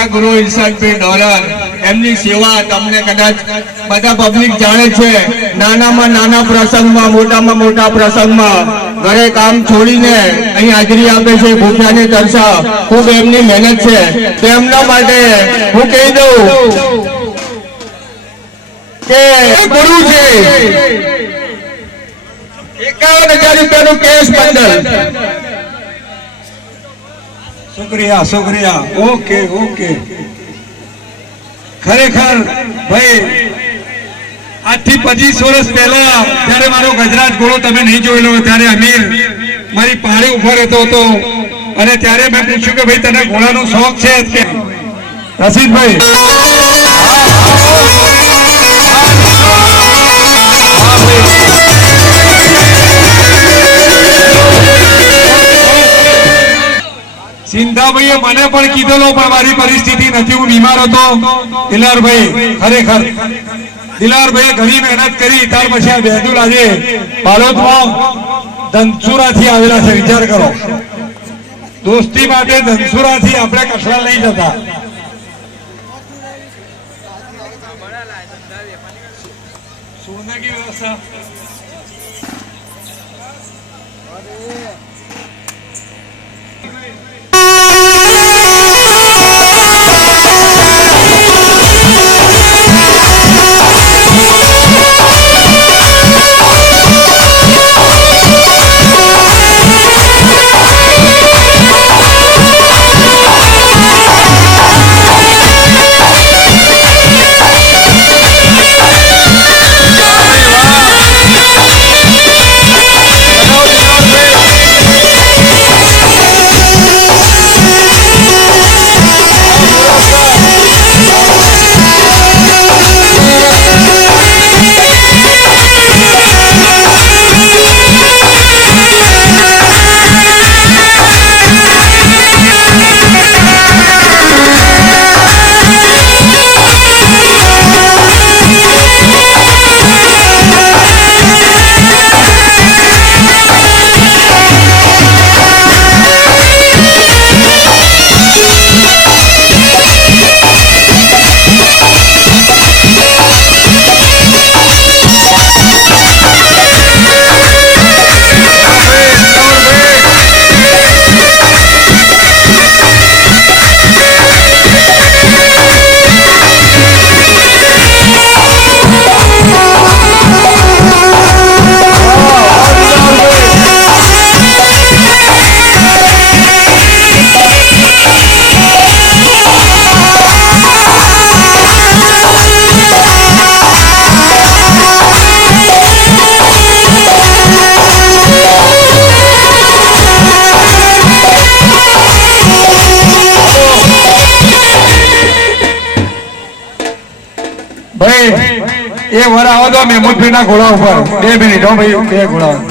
અમારા ગુરુ ઇરશાદભાઈ ડોલર એમની સેવા તમને કદાચ બધા પબ્લિક જાણે છે। નાનામાં નાના પ્રસંગમાં મોટા પ્રસંગમાં ઘરે કામ છોડીને અહીં હાજરી આપે છે, ભૂખ્યાને તરસા ખૂબ એમની મહેનત છે। તેમના માટે હું કહી દઉં કે ગુરુ છે 51,000 રૂપિયાનું કેશ બંડલ। शुक्रिया शुक्रिया ओके ओके खरेखर भाई आज थी 25 वर्ष पहला त्यारे मारो गजराज घोड़ो तमे नहीं जोयेलो त्यारे अमीर मारी पहाड़ी उभो रहतो हतो अने त्यारे मैं पूछ्યું કે ભાઈ તને ઘોડાનો શોખ છે કે રશીદભાઈ સિંધાભાઈએ મને પણ કીધેલો પણ મારી પરિસ્થિતિ નથી, હું બીમાર હતો। દિલારભાઈ ખરેખર દિલારભાઈએ ઘણી મહેનત કરી ત્યાર પછી આ બેદુલ આજે બાલોદમાં ધનસુરાથી આવેલા છે। વિચાર કરો દોસ્તી માટે ધનસુરાથી આપણે કસરા લઈ જતા। सोने की व्यवस्था भाई ये वरा आओ तो मेहमूद भाई ना घोड़ा ऊपर 2 मिनट हो भाई 2 घोड़ा